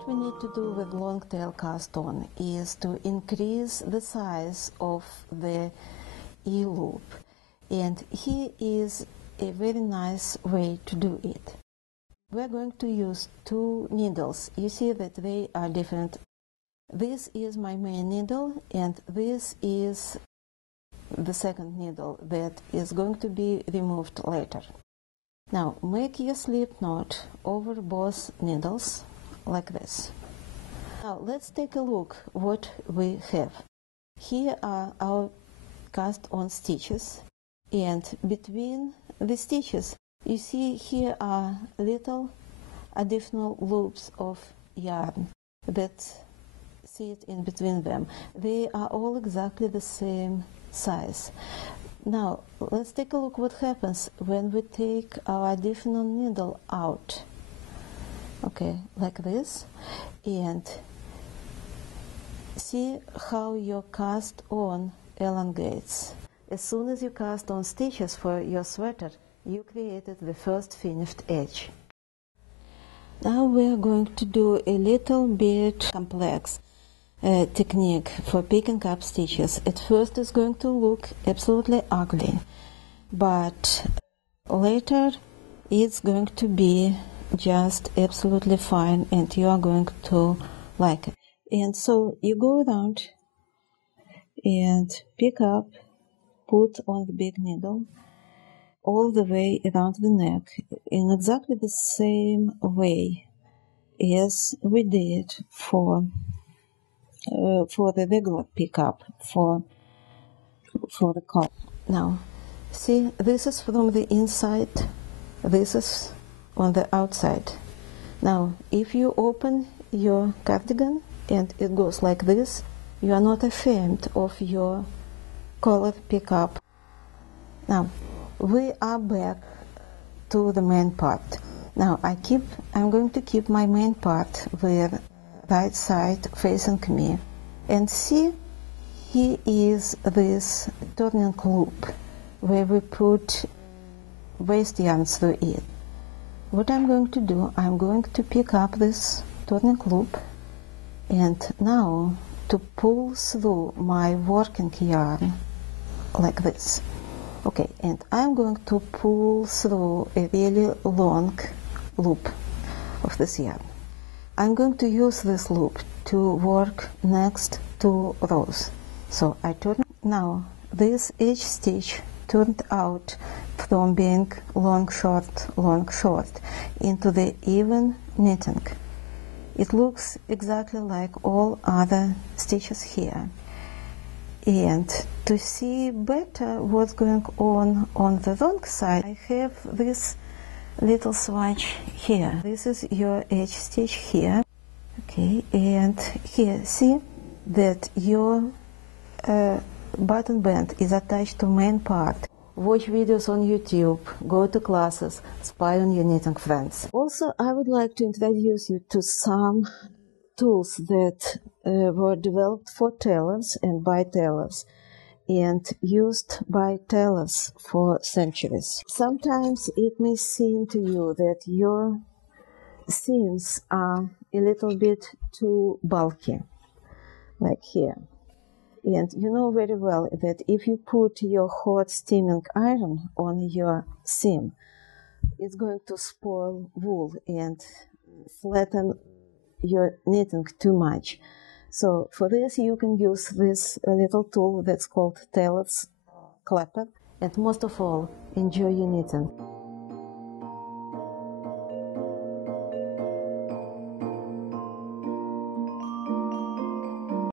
What we need to do with long tail cast on is to increase the size of the E-loop, and here is a very nice way to do it. We're going to use two needles. You see that they are different. This is my main needle, and this is the second needle that is going to be removed later. Now make your slip knot over both needles like this. Now let's take a look what we have. Here are our cast on stitches, and between the stitches you see here are little additional loops of yarn that sit in between them. They are all exactly the same size. Now let's take a look what happens when we take our additional needle out. Okay, like this, and see how your cast on elongates. As soon as you cast on stitches for your sweater, you created the first finished edge. Now we are going to do a little bit complex technique for picking up stitches. At first it's going to look absolutely ugly, but later it's going to be just absolutely fine, and you are going to like it. And so you go around and pick up, put on the big needle all the way around the neck in exactly the same way as we did for the regular pickup for the collar. Now see, this is from the inside, this is on the outside. Now if you open your cardigan and it goes like this, you are not ashamed of your collar pickup. Now we are back to the main part. Now I'm going to keep my main part with right side facing me, and see, here is this turning loop where we put waste yarn through it. What I'm going to do, I'm going to pick up this turning loop and now to pull through my working yarn like this. Okay, and I'm going to pull through a really long loop of this yarn. I'm going to use this loop to work next two rows. So I turn. Now this edge stitch turned out from being long short into the even knitting. It looks exactly like all other stitches here. And to see better what's going on the wrong side, I have this little swatch here. This is your edge stitch here. Okay, and here see that your button band is attached to main part. Watch videos on YouTube, go to classes, spy on your knitting friends. Also, I would like to introduce you to some tools that were developed for tailors and by tailors and used by tailors for centuries. Sometimes it may seem to you that your seams are a little bit too bulky, like here. And you know very well that if you put your hot steaming iron on your seam, it's going to spoil wool and flatten your knitting too much. So for this you can use this little tool that's called Tailor's Clapper. And most of all, enjoy your knitting.